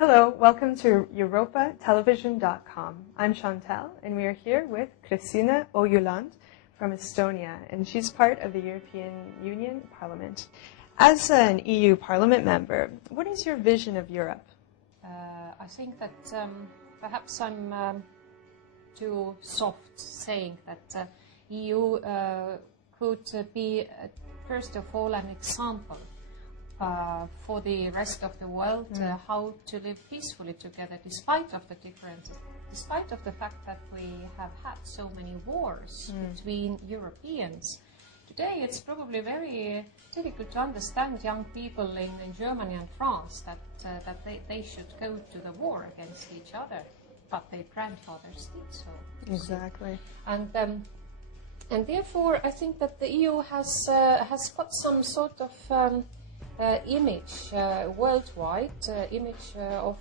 Hello, welcome to EuropaTelevision.com. I'm Chantal, and we are here with Christina Ojuland from Estonia, and she's part of the European Union Parliament. As an EU Parliament member, what is your vision of Europe? I think that perhaps I'm too soft saying that EU could be, first of all, an example for the rest of the world, how to live peacefully together despite of the differences, despite of the fact that we have had so many wars between Europeans. Today it's probably very difficult to understand young people in Germany and France that they should go to the war against each other, but their grandfathers did so. Exactly. And therefore I think that the EU has got some sort of image worldwide, image of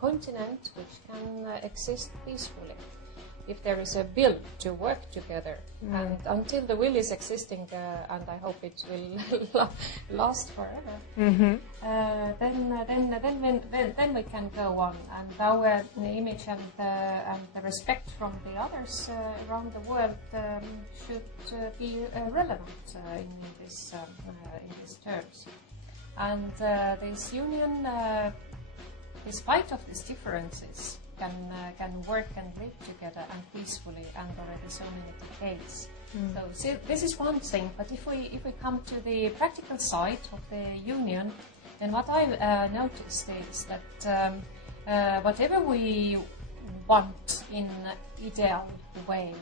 continent which can exist peacefully if there is a will to work together. And until the will is existing, and I hope it will last forever, then we can go on, and our image and the respect from the others around the world should be relevant in these terms. And this union, despite of these differences, can work and live together and peacefully, and already so many decades. So see, this is one thing. But if we come to the practical side of the union, then what I've noticed is that whatever we want in ideal way,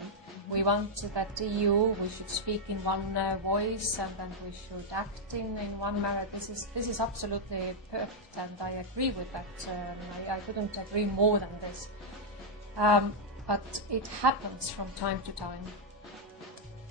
we want that the EU, we should speak in one voice, and then we should act in one manner. This is absolutely perfect, and I agree with that. I couldn't agree more than this. But it happens from time to time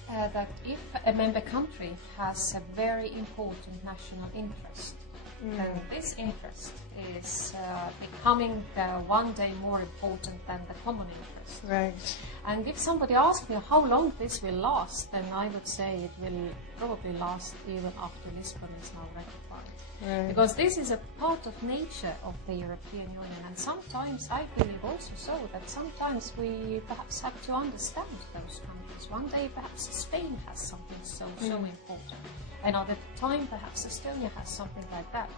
that if a member country has a very important national interest, then this interest is becoming one day more important than the common interest. Right. And if somebody asks me how long this will last, then I would say it will probably last even after Lisbon is now ratified. Right. Because this is a part of nature of the European Union, and sometimes I believe also so that sometimes we perhaps have to understand those countries. One day perhaps Spain has something so important. Another time perhaps Estonia has something like that.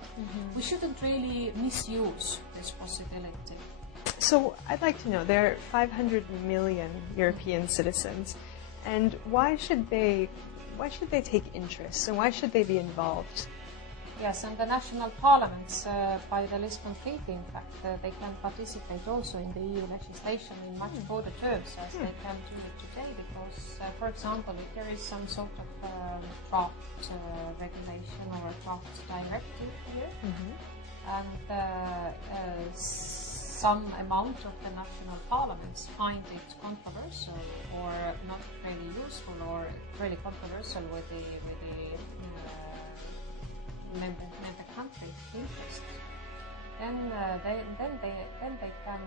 We shouldn't really misuse this possibility. So I'd like to know, there are 500 million European citizens, and why should they take interest, and why should they be involved? Yes, and the national parliaments, by the Lisbon Treaty, in fact, they can participate also in the EU legislation in much broader terms as they can do it today, because, for example, if there is some sort of draft regulation or a draft directive here, and some amount of the national parliaments find it controversial or not really useful or really controversial with the member country interest, then they can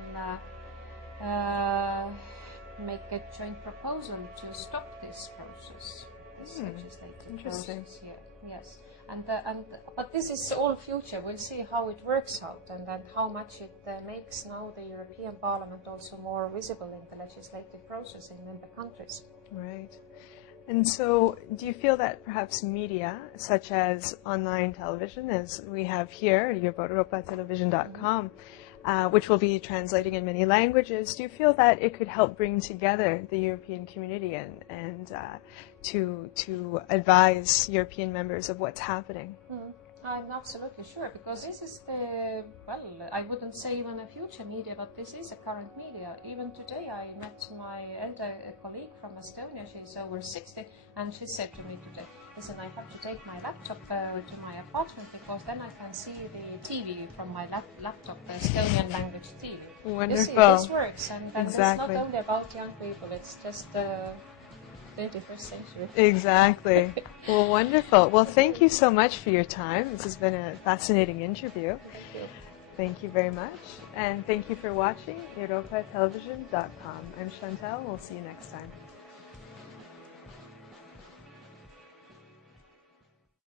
make a joint proposal to stop this process, this legislative process here. Yes, but this is all future. We'll see how it works out, and how much it makes now the European Parliament also more visible in the legislative process in member countries. Right. And so, do you feel that perhaps media, such as online television, as we have here, EuropaTelevision.com, which will be translating in many languages, do you feel that it could help bring together the European community and to advise European members of what's happening? I'm absolutely sure, because this is the, well, I wouldn't say even a future media, but this is a current media. Even today I met my elder colleague from Estonia. She's over 60, and she said to me today, listen, I have to take my laptop to my apartment, because then I can see the TV from my laptop, the Estonian language TV. Wonderful. You see, this works, and exactly. It's not only about young people, it's just 21st century. Exactly. Well, wonderful. Well, thank you so much for your time. This has been a fascinating interview. Thank you. Thank you very much. And thank you for watching EuropaTelevision.com. I'm Chantal. We'll see you next time.